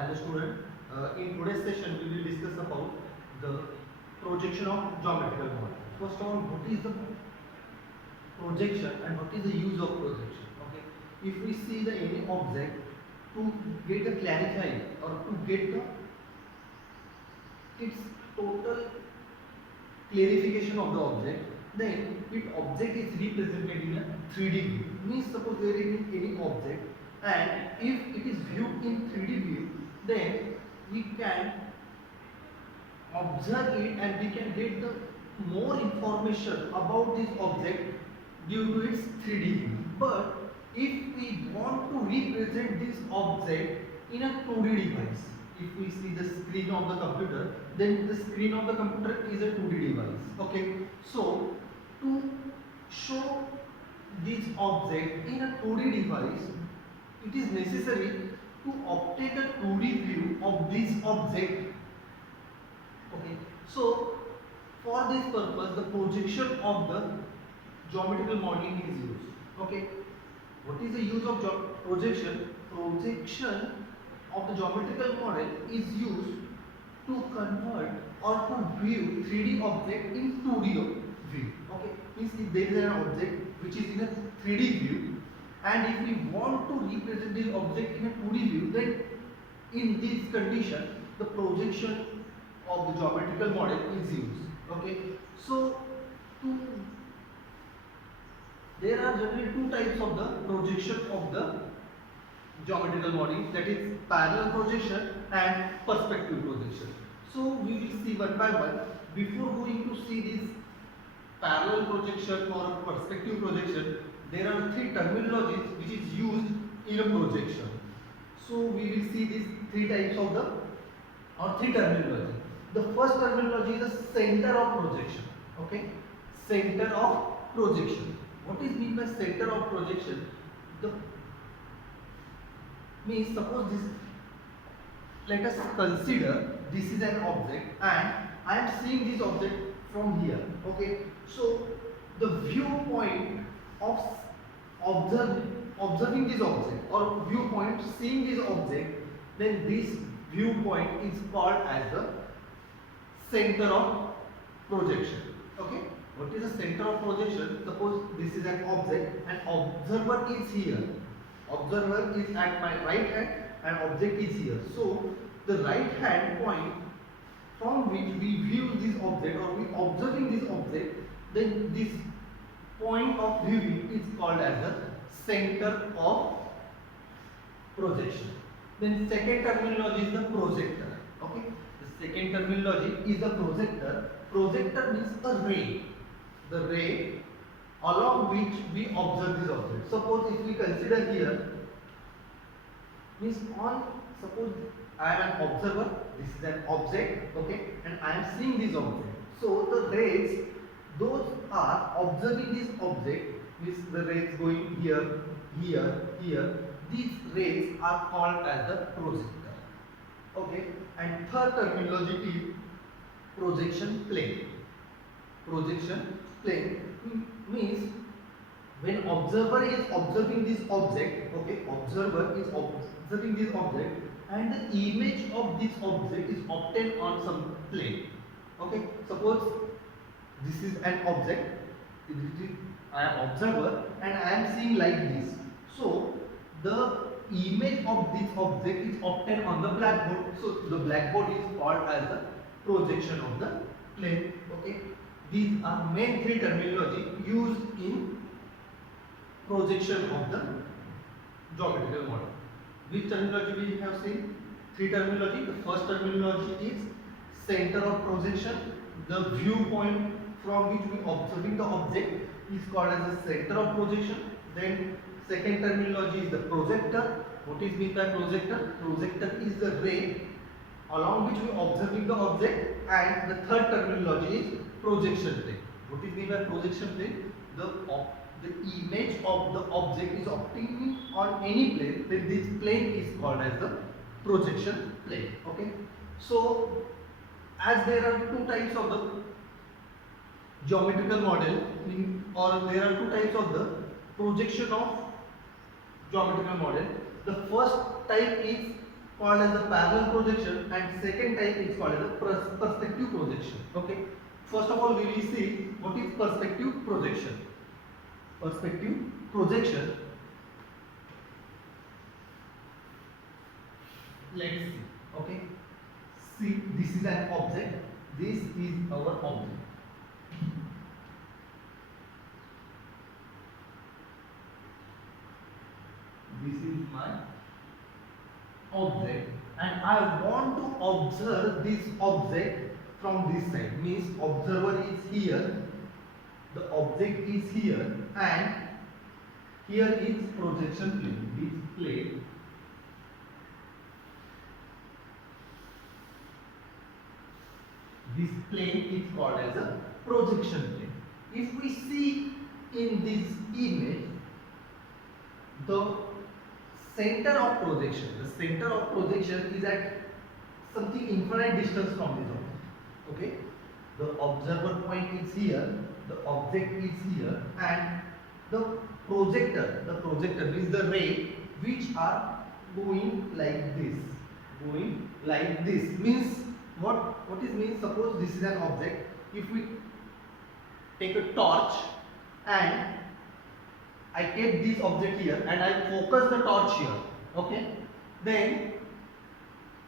Hello student. In today's session we will discuss about the projection of geometrical model. First of all, what is the projection and what is the use of projection? Okay. If we see the any object, to get a clarify or to get the its total clarification of the object, then its object is represented in a 3D view. Means suppose there is any object, and if it is viewed in 3D view, then we can observe it and we can get the more information about this object due to its 3D view. But if we want to represent this object in a 2D device, if we see the screen of the computer, then the screen of the computer is a 2D device. Okay, so to show this object in a 2D device, it is necessary to obtain a 2D view of this object. Okay, so for this purpose, the projection of the geometrical modeling is used. Okay, what is the use of projection? Projection of the geometrical model is used to convert or to view 3D object in 2D view. Okay, means if there is an object which is in a 3D view, and if we want to represent this object in a 2D view, then in this condition the projection of the geometrical model is used. Okay, so there are generally two types of the projection of the geometrical model, that is parallel projection and perspective projection. So we will see one by one. Before going to see this parallel projection or perspective projection, there are three terminologies which is used in a projection. So we will see these three types of the or three terminology. The first terminology is the center of projection. Okay, center of projection. What is meant by center of projection? The means suppose this, let us consider this is an object and I am seeing this object from here. Okay, so the viewpoint of observing this object or viewpoint seeing this object, then this viewpoint is called as the center of projection. Okay, what is the center of projection? Suppose this is an object and observer is here. Observer is at my right hand and object is here. So the right hand point from which we view this object or we observing this object, then this point of viewing is called as the center of projection. Then second terminology is the projector. Okay, the second terminology is the projector. Projector means a ray. The ray along which we observe this object. Suppose if we consider here, means on, suppose I am an observer, this is an object, okay, and I am seeing this object. So the rays, those are observing this object, means the rays going here, here, here. These rays are called as the projector. Okay, and third terminology is projection plane. Projection plane means when observer is observing this object, okay, observer is observing this object and the image of this object is obtained on some plane. Okay, suppose this is an object, I am observer and I am seeing like this. So the image of this object is obtained on the blackboard. So the blackboard is called as the projection of the plane. Okay, these are main three terminology used in projection of the geometrical model. Which terminology we have seen? Three terminology. The first terminology is center of projection. The viewpoint from which we observing the object is called as the center of projection. Then second terminology is the projector. What is meant by projector? Projector is the ray along which we observing the object, and the third terminology is projection plane. What is meant by projection plane? The image of the object is obtained on any plane, then this plane is called as the projection plane. Okay, so as there are two types of the geometrical model, or there are two types of the projection of geometrical model. The first type is called as the parallel projection, and second type is called as the perspective projection. Okay. First of all, we will see what is perspective projection. Perspective projection. Let's see. Okay. See, this is an object. This is our object. This is my object, and I want to observe this object from this side. Means observer is here, the object is here, and here is projection plane. This plane is called as a projection plane. If we see in this image, the center of projection is at something infinite distance from this object. Okay, the observer point is here, the object is here, and the projector means the ray which are going like this, means what is means, suppose this is an object. If we take a torch and I kept this object here and I focus the torch here, okay, then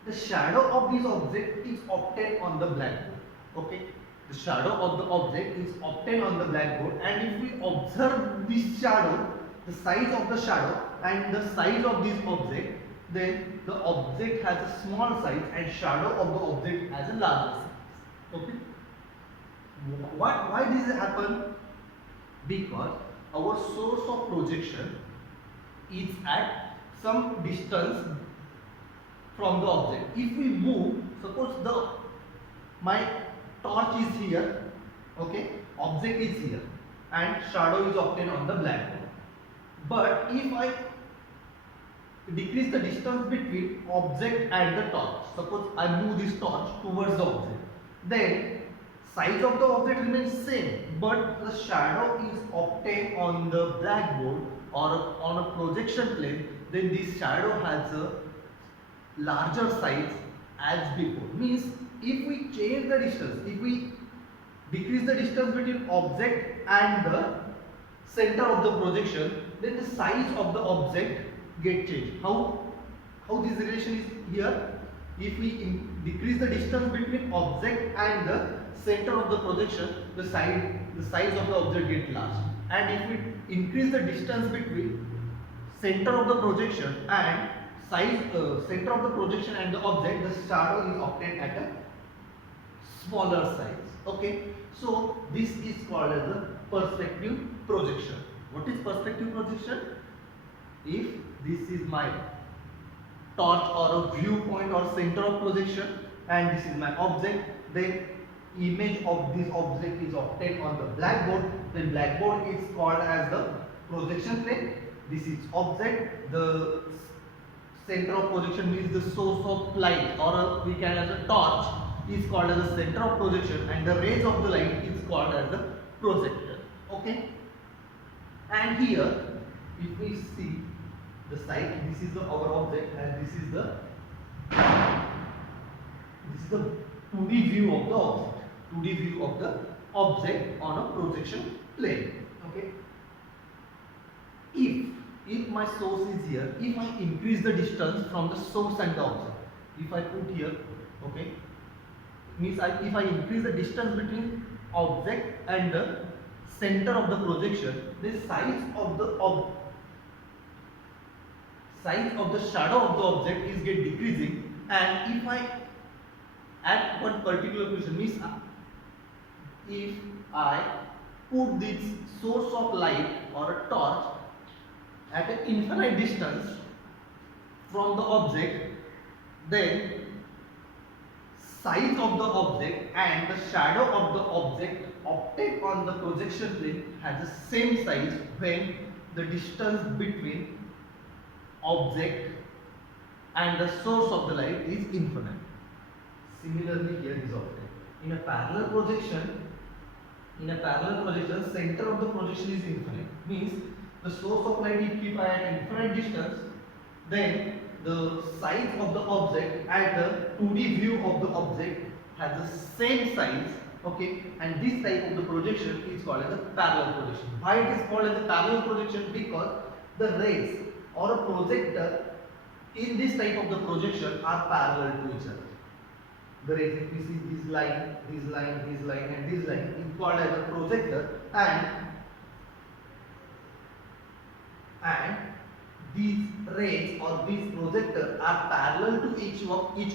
the shadow of this object is obtained on the blackboard. Okay, the shadow of the object is obtained on the blackboard, and if we observe this shadow, the size of the shadow and the size of this object, then the object has a small size and shadow of the object has a larger size. Okay, why does it happen? Because our source of projection is at some distance from the object. If we move, suppose my torch is here, okay, object is here, and shadow is obtained on the blackboard. But if I decrease the distance between object and the torch, suppose I move this torch towards the object, then size of the object remains same, but the shadow is obtained on the blackboard or on a projection plane, then this shadow has a larger size as before. Means if we change the distance, if we decrease the distance between object and the center of the projection, then the size of the object get changed. How this relation is here? If we decrease the distance between object and the center of the projection, the size of the object get large. And if we increase the distance between center of the projection and center of the projection and the object, the shadow is obtained at a smaller size. Okay, so this is called as a perspective projection. What is perspective projection? If this is my torch or a viewpoint or center of projection and this is my object, then image of this object is obtained on the blackboard, then blackboard is called as the projection plane. This is object, the center of projection means the source of light, or we can as a torch is called as the center of projection, and the rays of the light is called as the projector. Okay, and here if we see the side, this is our object and this is the 2D view of the object. 2D view of the object on a projection plane. Okay. If my source is here, if I increase the distance from the source and the object, if I put here, okay, means if I increase the distance between object and the center of the projection, the size of the shadow of the object is get decreasing, and if I at one particular position, means if I put this source of light or a torch at an infinite distance from the object, then size of the object and the shadow of the object obtained on the projection plane has the same size when the distance between object and the source of the light is infinite. Similarly, here is obtained. In a parallel projection, center of the projection is infinite. Means the source of light if I at infinite distance, then the size of the object and the 2D view of the object has the same size, okay, and this type of the projection is called as a parallel projection. Why it is called as a parallel projection? Because the rays or a projector in this type of the projection are parallel to each other. The rays, if we see this line, this line, this line and this line is called as a projector, and these rays or these projectors are parallel to each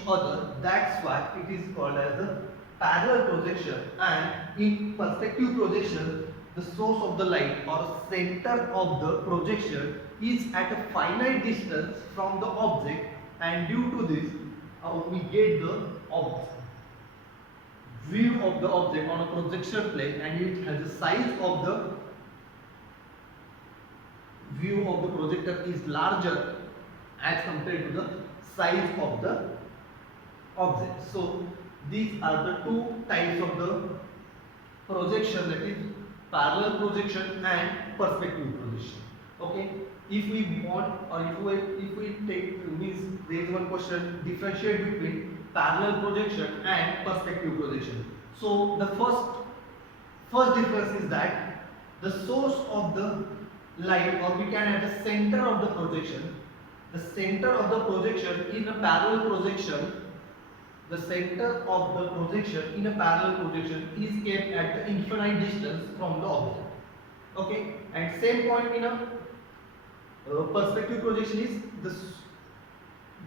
other. That's why it is called as a parallel projection. And in perspective projection, the source of the light or center of the projection is at a finite distance from the object, and due to this we get the view of the object on a projection plane, and it has the size of the view of the projector is larger as compared to the size of the object. So these are the two types of the projection, that is parallel projection and perspective projection. Okay, if we want, or if we take, means there is one question, differentiate between parallel projection and perspective projection. So the first difference is that the source of the light, or we can have the center of the projection, the center of the projection in a parallel projection, the center of the projection in a parallel projection is kept at the infinite distance from the object. Okay, and same point in a perspective projection is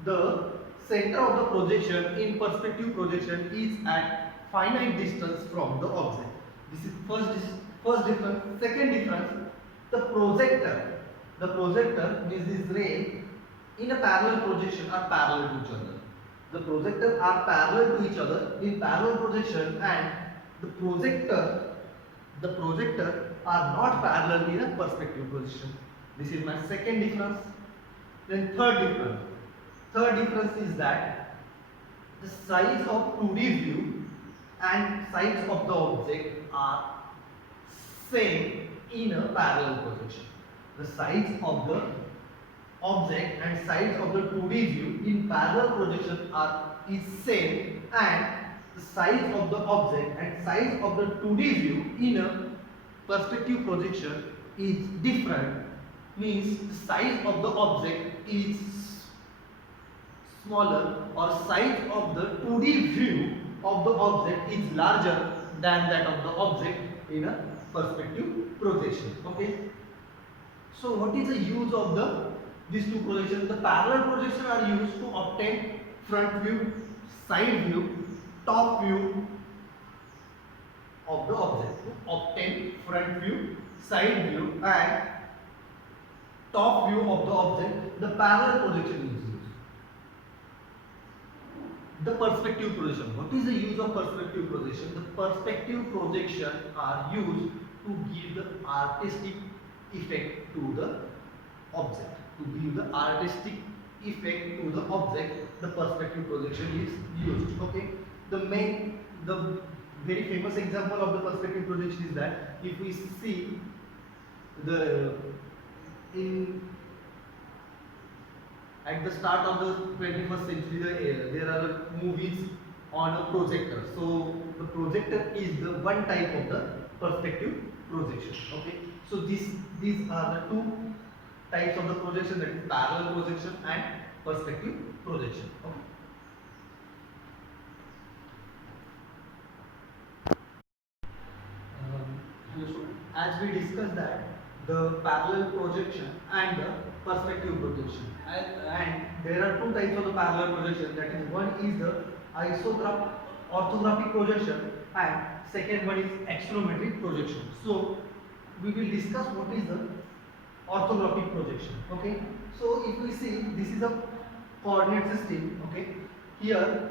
the center of the projection in perspective projection is at finite distance from the object. This is first difference. Second difference, the projector means this ray in a parallel projection are parallel to each other. The projectors are parallel to each other in parallel projection, and the projector are not parallel in a perspective projection. This is my second difference. Then third difference is that the size of 2D view and size of the object are same in a parallel projection. The size of the object and size of the 2D view in parallel projection is same, and the size of the object and size of the 2D view in a perspective projection is different, means the size of the object is smaller, or size of the 2D view of the object is larger than that of the object in a perspective projection. Okay, so what is the use of these two projections? The parallel projection are used to obtain front view, side view, top view of the object. To obtain front view, side view and top view of the object, the parallel projection is used. The perspective projection. What is the use of perspective projection? The perspective projection are used to give the artistic effect to the object. To give the artistic effect to the object, the perspective projection is used. Okay. The very famous example of the perspective projection is that if we see at the start of the 21st century, there are movies on a projector. So the projector is the one type of the perspective projection. Okay. So these are the two types of the projection, that is parallel projection and perspective projection. Okay. As we discussed that the parallel projection and the perspective projection, and there are two types of the parallel projection, that is one is the orthographic projection and second one is axisnometric projection. So we will discuss what is the orthographic projection. Okay, so if we see, this is a coordinate system. Okay, here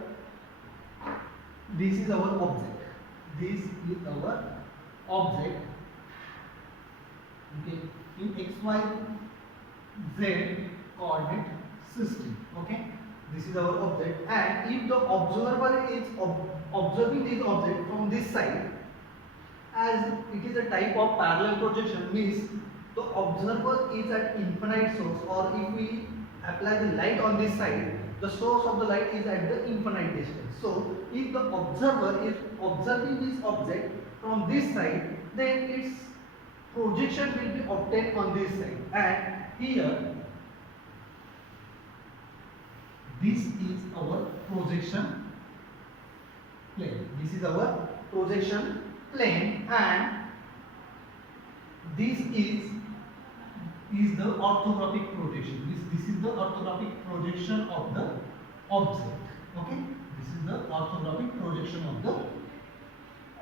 this is our object, this is our object. Okay, in xy z coordinate system. Okay, this is our object, and if the observer is observing this object from this side, as it is a type of parallel projection, means the observer is at infinite source, or if we apply the light on this side, the source of the light is at the infinite distance. So if the observer is observing this object from this side, then its projection will be obtained on this side. And here, this is our projection plane. This is our projection plane, and this is the orthographic projection. This is the orthographic projection of the object. Okay, this is the orthographic projection of the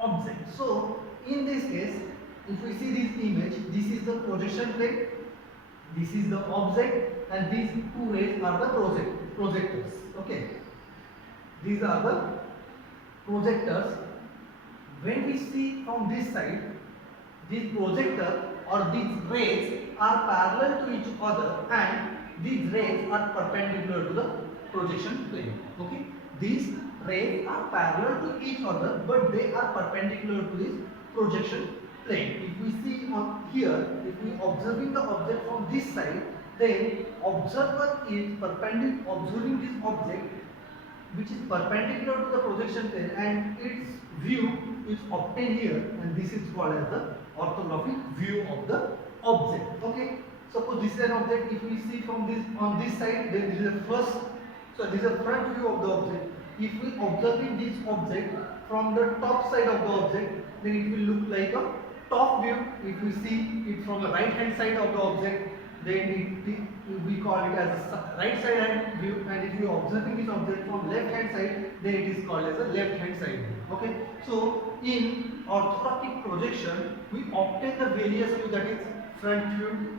object. So in this case, if we see this image, this is the projection plane, this is the object, and these two rays are the projectors. Okay, these are the projectors. When we see from this side, these projector or these rays are parallel to each other, and these rays are perpendicular to the projection plane. Okay, these rays are parallel to each other, but they are perpendicular to this projection plane. If we see on here, if we observing the object from this side, then observer is observing this object which is perpendicular to the projection plane, and its view is obtained here, and this is called as the orthographic view of the object. Okay, suppose this is an object. If we see from this on this side, then this is the first, so this is the front view of the object. If we observing this object from the top side of the object, then it will look like a top view. If we see it from the right hand side of the object, then we call it as a right side hand view, and if you are observing this object from left hand side, then it is called as a left hand side view. Okay, so in orthographic projection, we obtain the various view, that is front view,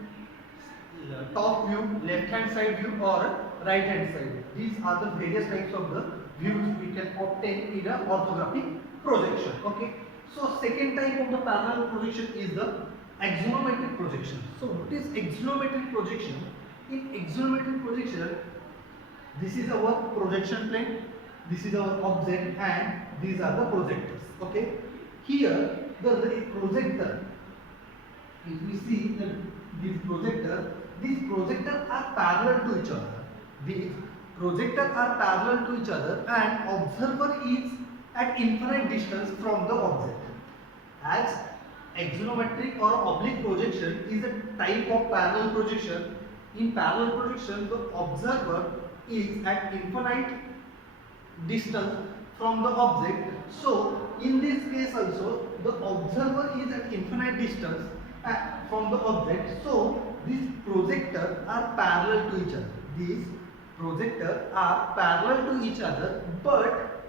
top view, left hand side view, or right hand side view. These are the various types of the views we can obtain in a orthographic projection. Okay, so second type of the parallel projection is the axonometric projection. So what is axonometric projection? In axonometric projection, this is our projection plane, this is our object, and these are the projectors. Okay, here the projector, if we see these projectors are parallel to each other. These projectors are parallel to each other, and observer is at infinite distance from the object. As axonometric or oblique projection is a type of parallel projection. In parallel projection, the observer is at infinite distance from the object. So in this case also, the observer is at infinite distance from the object. So these projectors are parallel to each other. These projectors are parallel to each other, but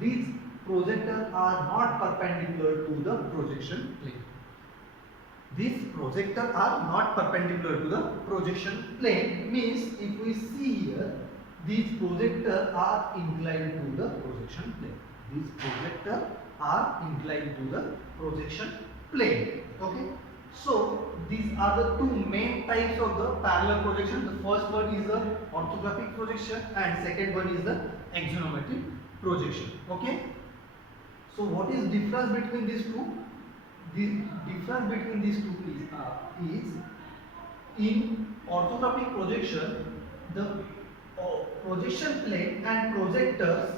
these projectors are not perpendicular to the projection plane. These projectors are not perpendicular to the projection plane, means if we see here, these projectors are inclined to the projection plane. These projectors are inclined to the projection plane. Okay, so these are the two main types of the parallel projection. The first one is the orthographic projection, and second one is the axonometric projection. Okay, so what is difference between these two? The difference between these two is in orthographic projection, the projection plane and projectors,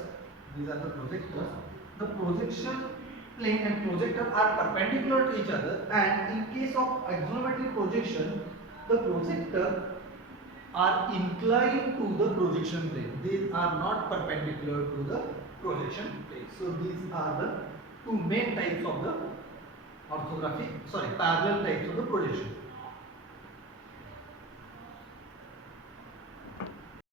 these are the projectors, the projection plane and projector are perpendicular to each other, and in case of axonometric projection, the projector are inclined to the projection plane. These are not perpendicular to the projection plane. So these are the two main types of the parallel types of the projection.